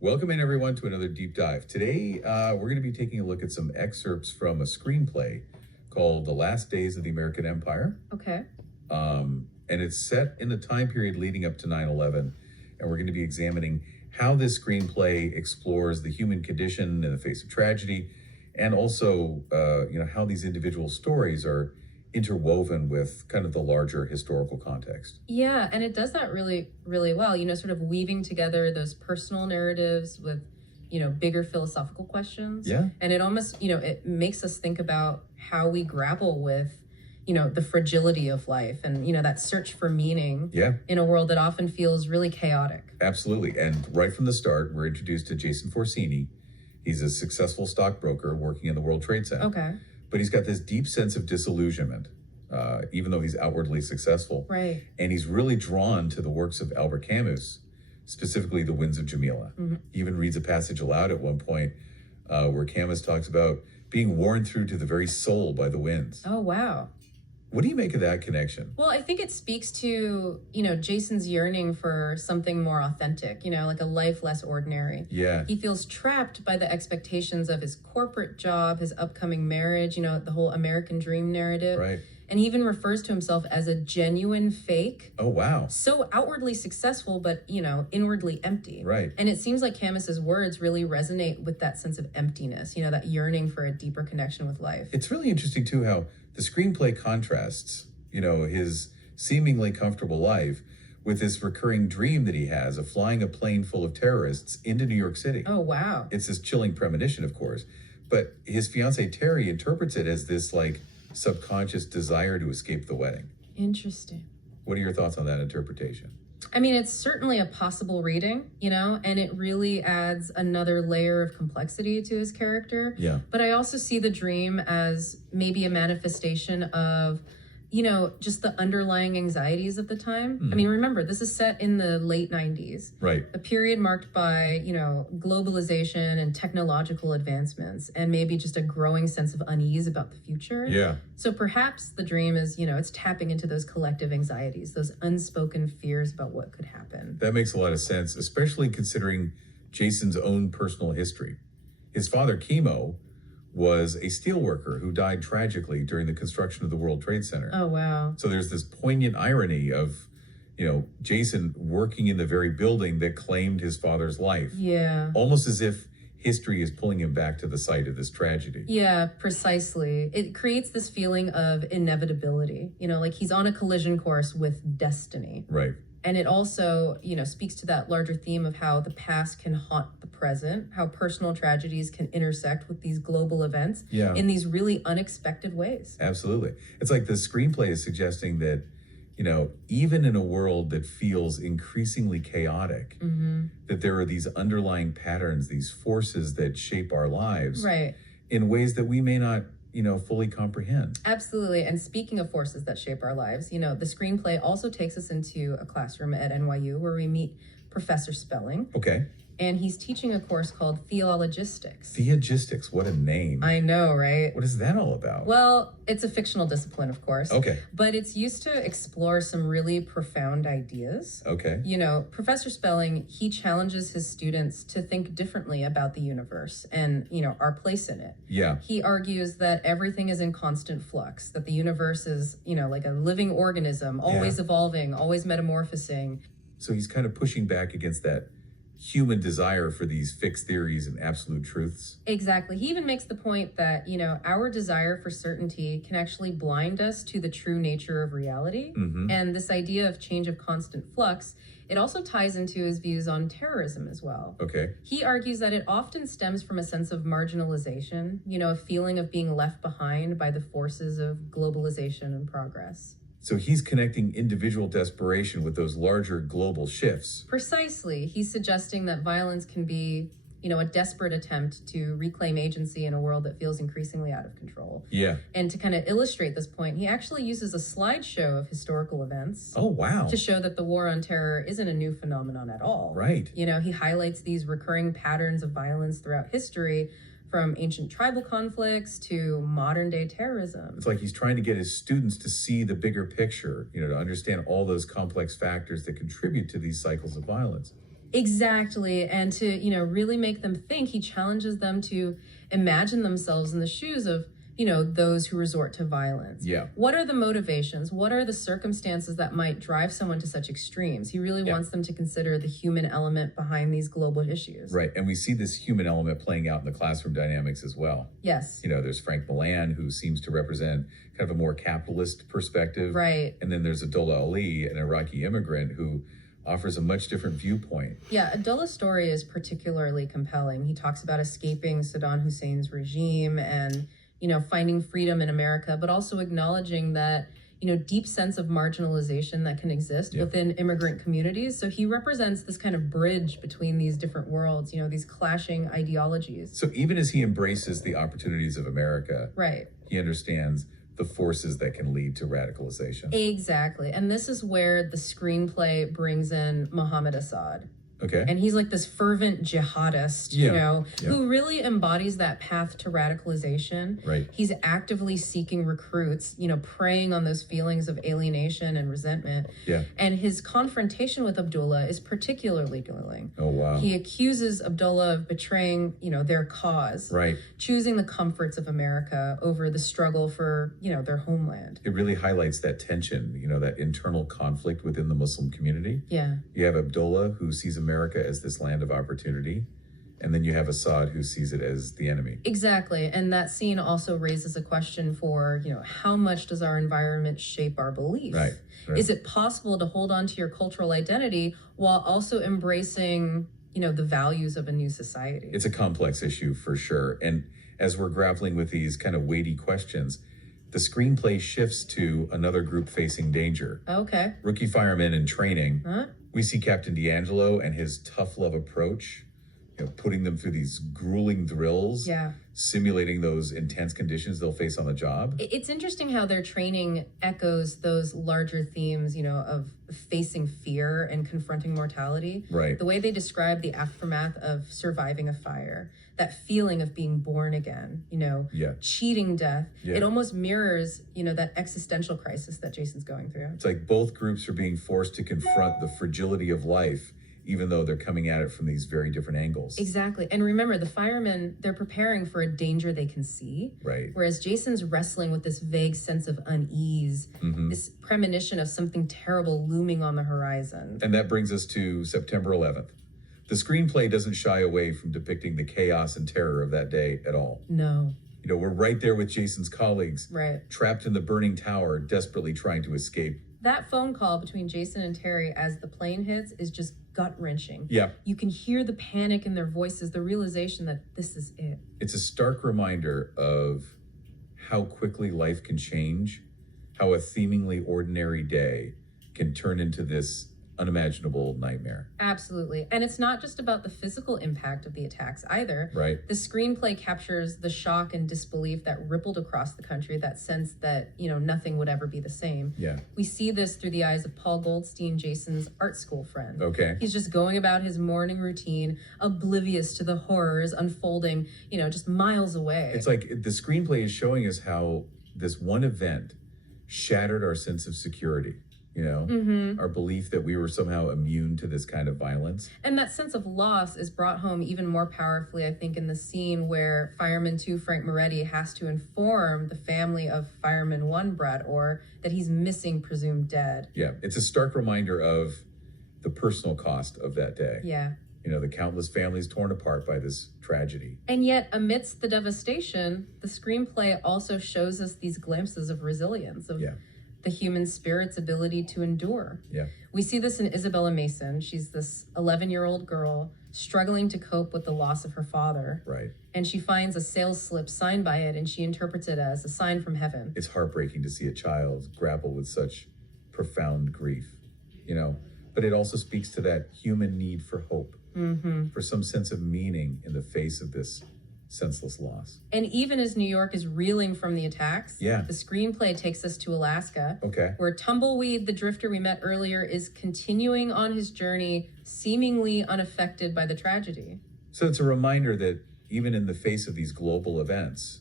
Welcome in, everyone, to another deep dive. Today, we're going to be taking a look at some excerpts from a screenplay called The Last Days of the American Empire. Okay. And it's set in the time period leading up to 9/11. And we're going to be examining how this screenplay explores the human condition in the face of tragedy, and also, how these individual stories are interwoven with kind of the larger historical context. Yeah, and it does that really, really well, sort of weaving together those personal narratives with, bigger philosophical questions. Yeah. And it almost, it makes us think about how we grapple with, the fragility of life and, that search for meaning Yeah. in a world that often feels really chaotic. Absolutely. And right from the start, we're introduced to Jason Forsini. He's a successful stockbroker working in the World Trade Center. Okay. But he's got this deep sense of disillusionment, even though he's outwardly successful. Right. And he's really drawn to the works of Albert Camus, specifically The Winds of Jamila. Mm-hmm. He even reads a passage aloud at one point where Camus talks about being worn through to the very soul by the winds. Oh, wow. What do you make of that connection? Well, I think it speaks to, Jason's yearning for something more authentic, like a life less ordinary. Yeah. He feels trapped by the expectations of his corporate job, his upcoming marriage, the whole American dream narrative. Right. And he even refers to himself as a genuine fake. Oh, wow. So outwardly successful, but, inwardly empty. Right. And it seems like Camus's words really resonate with that sense of emptiness, that yearning for a deeper connection with life. It's really interesting, too, how the screenplay contrasts, his seemingly comfortable life with this recurring dream that he has of flying a plane full of terrorists into New York City. Oh, wow. It's this chilling premonition, of course. But his fiancée, Terry, interprets it as this, subconscious desire to escape the wedding. Interesting. What are your thoughts on that interpretation? I mean, it's certainly a possible reading, and it really adds another layer of complexity to his character. Yeah. But I also see the dream as maybe a manifestation of, just the underlying anxieties of the time. Mm. I mean, remember, this is set in the late 90s. Right. A period marked by, globalization and technological advancements, and maybe just a growing sense of unease about the future. Yeah. So perhaps the dream is, it's tapping into those collective anxieties, those unspoken fears about what could happen. That makes a lot of sense, especially considering Jason's own personal history. His father, Chemo, was a steelworker who died tragically during the construction of the World Trade Center. Oh, wow. So there's this poignant irony of, Jason working in the very building that claimed his father's life. Yeah. Almost as if history is pulling him back to the site of this tragedy. Yeah, precisely. It creates this feeling of inevitability, like he's on a collision course with destiny. Right. And it also, speaks to that larger theme of how the past can haunt the present, how personal tragedies can intersect with these global events in these really unexpected ways. Absolutely. It's like the screenplay is suggesting that, even in a world that feels increasingly chaotic, that there are these underlying patterns, these forces that shape our lives Right. in ways that we may not, fully comprehend. Absolutely. And speaking of forces that shape our lives, the screenplay also takes us into a classroom at NYU where we meet Professor Spelling. Okay. And he's teaching a course called theologistics. Theologistics, what a name. I know, right? What is that all about? Well, it's a fictional discipline, of course. Okay. But it's used to explore some really profound ideas. Okay. Professor Spelling, he challenges his students to think differently about the universe and, our place in it. Yeah. He argues that everything is in constant flux, that the universe is, like a living organism, always evolving, always metamorphosing. So he's kind of pushing back against that human desire for these fixed theories and absolute truths. Exactly. He even makes the point that, our desire for certainty can actually blind us to the true nature of reality. Mm-hmm. And this idea of change of constant flux, it also ties into his views on terrorism as well. Okay. He argues that it often stems from a sense of marginalization, a feeling of being left behind by the forces of globalization and progress. So he's connecting individual desperation with those larger global shifts. Precisely. He's suggesting that violence can be, a desperate attempt to reclaim agency in a world that feels increasingly out of control. Yeah. And to kind of illustrate this point, he actually uses a slideshow of historical events. Oh, wow. To show that the war on terror isn't a new phenomenon at all. Right. He highlights these recurring patterns of violence throughout history, from ancient tribal conflicts to modern day terrorism. It's like he's trying to get his students to see the bigger picture, to understand all those complex factors that contribute to these cycles of violence. Exactly. And to, really make them think, he challenges them to imagine themselves in the shoes of, those who resort to violence. Yeah. What are the motivations? What are the circumstances that might drive someone to such extremes? He really wants them to consider the human element behind these global issues. Right. And we see this human element playing out in the classroom dynamics as well. Yes. There's Frank Milan, who seems to represent kind of a more capitalist perspective. Right. And then there's Abdullah Ali, an Iraqi immigrant who offers a much different viewpoint. Yeah, Abdullah's story is particularly compelling. He talks about escaping Saddam Hussein's regime and, finding freedom in America, but also acknowledging that, deep sense of marginalization that can exist within immigrant communities. So he represents this kind of bridge between these different worlds, these clashing ideologies. So even as he embraces the opportunities of America, right, he understands the forces that can lead to radicalization. Exactly. And this is where the screenplay brings in Mohammed Assad. Okay. And he's like this fervent jihadist, who really embodies that path to radicalization. Right. He's actively seeking recruits, preying on those feelings of alienation and resentment. Yeah. And his confrontation with Abdullah is particularly galling. Oh, wow. He accuses Abdullah of betraying, their cause. Right. Choosing the comforts of America over the struggle for, their homeland. It really highlights that tension, that internal conflict within the Muslim community. Yeah. You have Abdullah, who sees America as this land of opportunity, and then you have Assad, who sees it as the enemy. Exactly. And that scene also raises a question for, how much does our environment shape our belief? Right. Is it possible to hold on to your cultural identity while also embracing, the values of a new society? It's a complex issue for sure. And as we're grappling with these kind of weighty questions, the screenplay shifts to another group facing danger. Okay. Rookie firemen in training. Huh? We see Captain D'Angelo and his tough love approach, putting them through these grueling drills, simulating those intense conditions they'll face on the job. It's interesting how their training echoes those larger themes, of facing fear and confronting mortality. Right. The way they describe the aftermath of surviving a fire, that feeling of being born again, cheating death. Yeah. It almost mirrors, that existential crisis that Jason's going through. It's like both groups are being forced to confront the fragility of life, even though they're coming at it from these very different angles. Exactly. And remember, the firemen, they're preparing for a danger they can see. Right. Whereas Jason's wrestling with this vague sense of unease, this premonition of something terrible looming on the horizon. And that brings us to September 11th. The screenplay doesn't shy away from depicting the chaos and terror of that day at all. No. We're right there with Jason's colleagues, right, trapped in the burning tower, desperately trying to escape. That phone call between Jason and Terry as the plane hits is just gut-wrenching. Yeah. You can hear the panic in their voices, the realization that this is it. It's a stark reminder of how quickly life can change, how a seemingly ordinary day can turn into this unimaginable nightmare. Absolutely. And it's not just about the physical impact of the attacks either. Right. The screenplay captures the shock and disbelief that rippled across the country, that sense that, nothing would ever be the same. Yeah. We see this through the eyes of Paul Goldstein, Jason's art school friend. Okay. He's just going about his morning routine, oblivious to the horrors unfolding, just miles away. It's like the screenplay is showing us how this one event shattered our sense of security. Our belief that we were somehow immune to this kind of violence. And that sense of loss is brought home even more powerfully, I think, in the scene where Fireman 2 Frank Moretti has to inform the family of Fireman 1 Brad Orr that he's missing, presumed dead. Yeah, it's a stark reminder of the personal cost of that day. Yeah. The countless families torn apart by this tragedy. And yet, amidst the devastation, the screenplay also shows us these glimpses of resilience, of the human spirit's ability to endure. Yeah. We see this in Isabella Mason. She's this 11-year-old girl struggling to cope with the loss of her father. Right. And she finds a sales slip signed by it, and she interprets it as a sign from heaven. It's heartbreaking to see a child grapple with such profound grief, but it also speaks to that human need for hope, for some sense of meaning in the face of this senseless loss. And even as New York is reeling from the attacks, the screenplay takes us to Alaska, okay, where Tumbleweed, the drifter we met earlier, is continuing on his journey, seemingly unaffected by the tragedy. So it's a reminder that even in the face of these global events,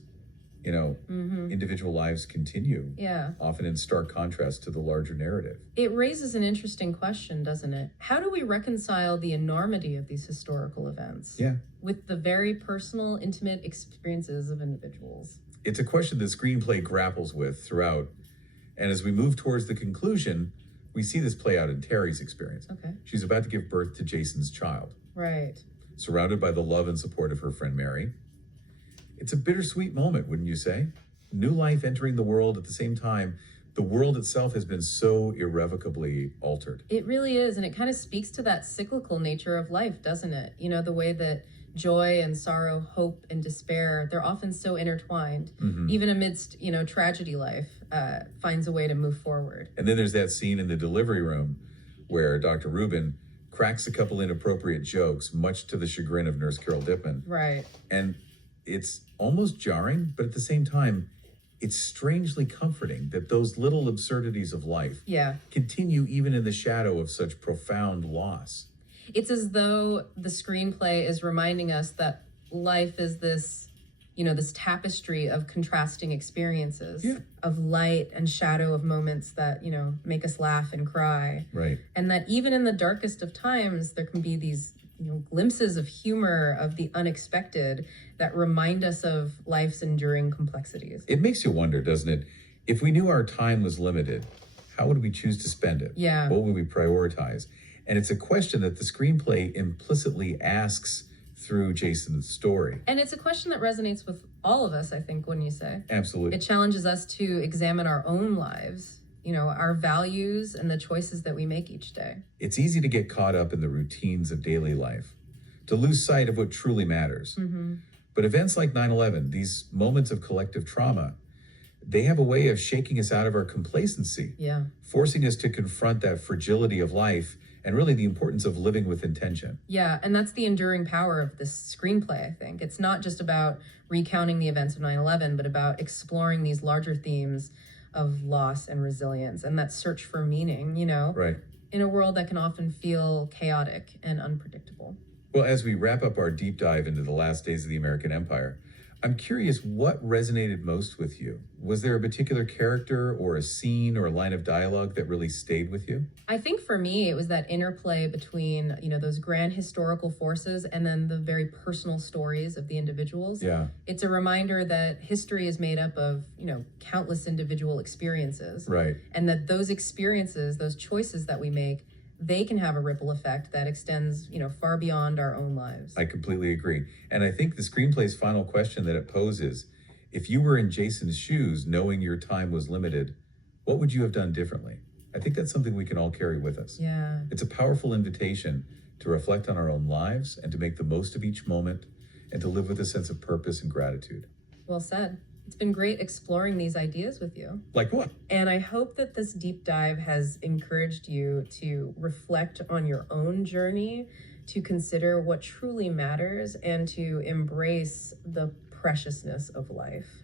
individual lives continue, Yeah. often in stark contrast to the larger narrative. It raises an interesting question, doesn't it? How do we reconcile the enormity of these historical events Yeah. with the very personal, intimate experiences of individuals? It's a question the screenplay grapples with throughout. And as we move towards the conclusion, we see this play out in Terry's experience. Okay. She's about to give birth to Jason's child, Right. surrounded by the love and support of her friend Mary. It's a bittersweet moment, wouldn't you say? New life entering the world at the same time. The world itself has been so irrevocably altered. It really is. And it kind of speaks to that cyclical nature of life, doesn't it? The way that joy and sorrow, hope and despair, they're often so intertwined. Even amidst, tragedy, life finds a way to move forward. And then there's that scene in the delivery room where Dr. Rubin cracks a couple inappropriate jokes, much to the chagrin of Nurse Carol Dipman. Right. And it's almost jarring, but at the same time, it's strangely comforting that those little absurdities of life continue even in the shadow of such profound loss. It's as though the screenplay is reminding us that life is this, this tapestry of contrasting experiences, of light and shadow, of moments that, make us laugh and cry. Right. And that even in the darkest of times, there can be these glimpses of humor, of the unexpected, that remind us of life's enduring complexities. It makes you wonder, doesn't it? If we knew our time was limited, how would we choose to spend it? Yeah. What would we prioritize? And it's a question that the screenplay implicitly asks through Jason's story. And it's a question that resonates with all of us, I think, wouldn't you say? Absolutely. It challenges us to examine our own lives, our values and the choices that we make each day. It's easy to get caught up in the routines of daily life, to lose sight of what truly matters. But events like 9/11, these moments of collective trauma, they have a way of shaking us out of our complacency, forcing us to confront that fragility of life and really the importance of living with intention. Yeah, and that's the enduring power of this screenplay, I think. It's not just about recounting the events of 9/11, but about exploring these larger themes of loss and resilience and that search for meaning, Right. in a world that can often feel chaotic and unpredictable. Well, as we wrap up our deep dive into the last days of the American Empire, I'm curious what resonated most with you. Was there a particular character or a scene or a line of dialogue that really stayed with you? I think for me, it was that interplay between, those grand historical forces and then the very personal stories of the individuals. Yeah. It's a reminder that history is made up of, countless individual experiences. Right. And that those experiences, those choices that we make, they can have a ripple effect that extends, far beyond our own lives. I completely agree. And I think the screenplay's final question that it poses, if you were in Jason's shoes, knowing your time was limited, what would you have done differently? I think that's something we can all carry with us. Yeah. It's a powerful invitation to reflect on our own lives and to make the most of each moment and to live with a sense of purpose and gratitude. Well said. It's been great exploring these ideas with you. Like what? And I hope that this deep dive has encouraged you to reflect on your own journey, to consider what truly matters, and to embrace the preciousness of life.